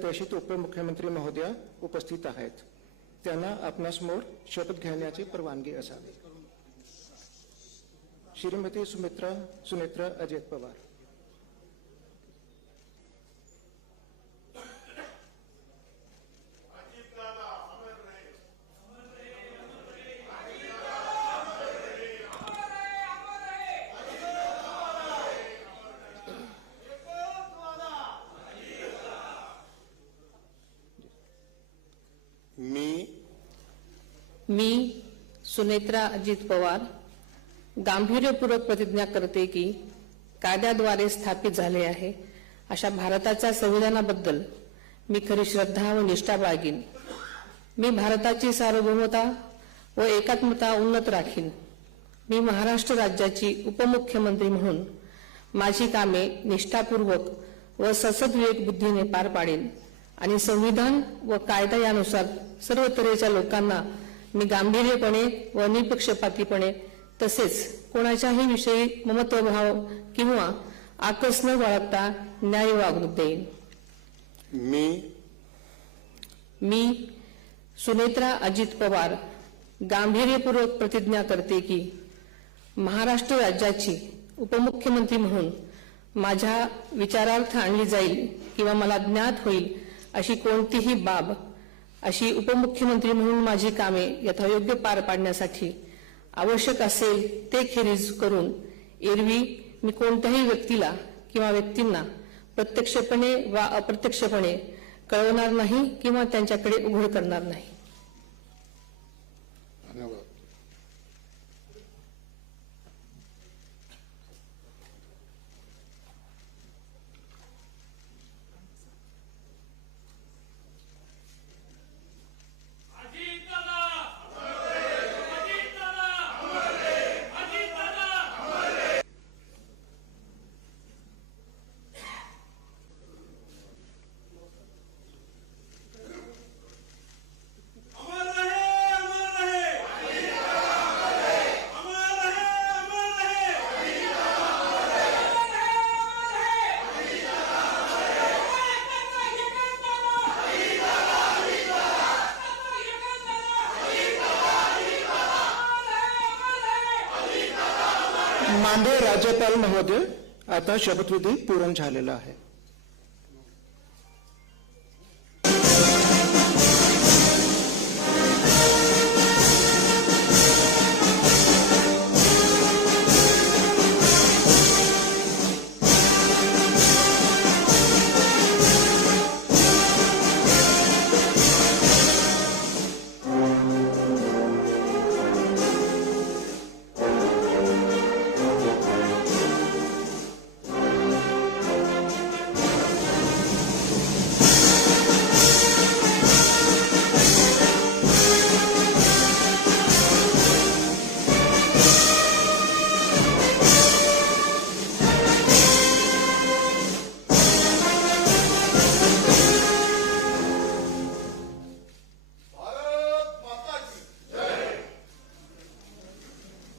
प्रेषित उपमुख्यमंत्री महोदया उपस्थित आहेत. त्यांना आपणासमोर शपथ घेण्याची परवानगी असावी. श्रीमती सुनेत्रा अजित पवार. मी सुनेत्रा अजित पवार गांभीर्यपूर्वक प्रतिज्ञा करते की कायद्याद्वारे स्थापित झाले आहे अशा भारताच्या संविधानाबद्दल मी खरी श्रद्धा व निष्ठा बाळगीन. मी भारताची सार्वभौमता व एकात्मता उन्नत राखीन. मी महाराष्ट्र राज्याची उपमुख्यमंत्री म्हणून माझी कामे निष्ठापूर्वक व ससद्विवेक बुद्धीने पार पाडेन आणि संविधान व कायदा यानुसार सर्व तऱ्हेच्या लोकांना मी गांभीर्यपणे व निपक्षपातीपणे तसेच कोणाच्याही विषयी ममत्वभाव किंवा आकस न बाळगता न्याय वागणूक देईन. मी सुनेत्रा अजित पवार गांभीर्यपूर्वक प्रतिज्ञा करते की महाराष्ट्र राज्याची उपमुख्यमंत्री म्हणून माझ्या विचारार्थ आणली जाईल किंवा मला ज्ञात होईल अशी कोणतीही बाब अशी उपमुख्यमंत्री म्हणून माझी कामे यथायोग्य पार पाडण्यासाठी आवश्यक असेल ते खेरीज करून एरवी मी कोणत्याही व्यक्तीला किंवा व्यक्तींना प्रत्यक्षपणे वा अप्रत्यक्षपणे कळवणार नाही किंवा त्यांच्याकडे उघड करणार नाही. धन्यवाद. माननीय राज्यपाल महोदय, आता शपथविधी पूर्ण झालेला आहे.